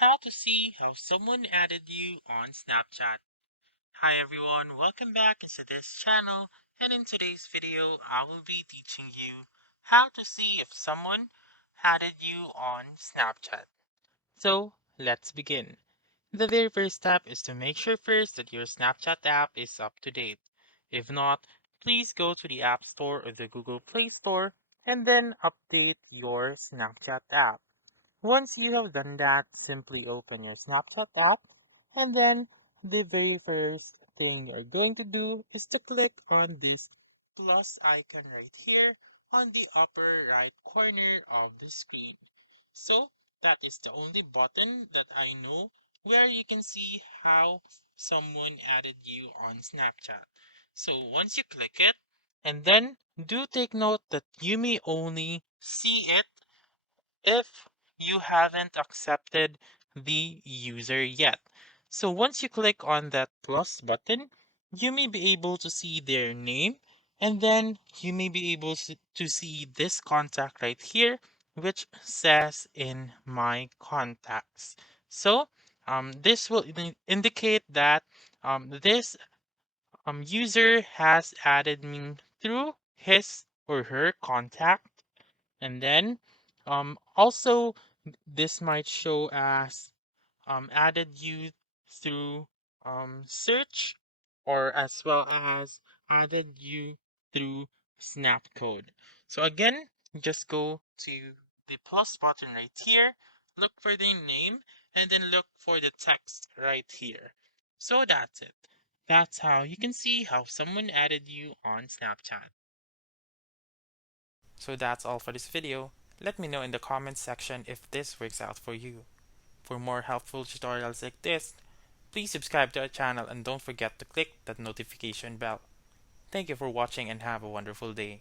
How to see how someone added you on Snapchat. Hi everyone, welcome back into this channel, and in today's video I will be teaching you how to see if someone added you on Snapchat. So let's begin. The very first step is to make sure first that your Snapchat app is up to date. If not, please go to the App Store or the Google Play Store and then update your Snapchat app. Once you have done that, simply open your Snapchat app, and then the very first thing you're going to do is to click on this plus icon right here on the upper right corner of the screen. So that is the only button that I know where you can see how someone added you on Snapchat. So once you click it, and then do take note that you may only see it if you haven't accepted the user yet. So once you click on that plus button, you may be able to see their name, and then you may be able to see this contact right here, which says in my contacts. So this will indicate that this user has added me through his or her contact, and then also this might show as added you through search, or as well as added you through Snapcode. So again, just go to the plus button right here, look for the name, and then look for the text right here. So that's it. That's how you can see how someone added you on Snapchat. So that's all for this video. Let me know in the comments section if this works out for you. For more helpful tutorials like this, please subscribe to our channel and don't forget to click that notification bell. Thank you for watching and have a wonderful day.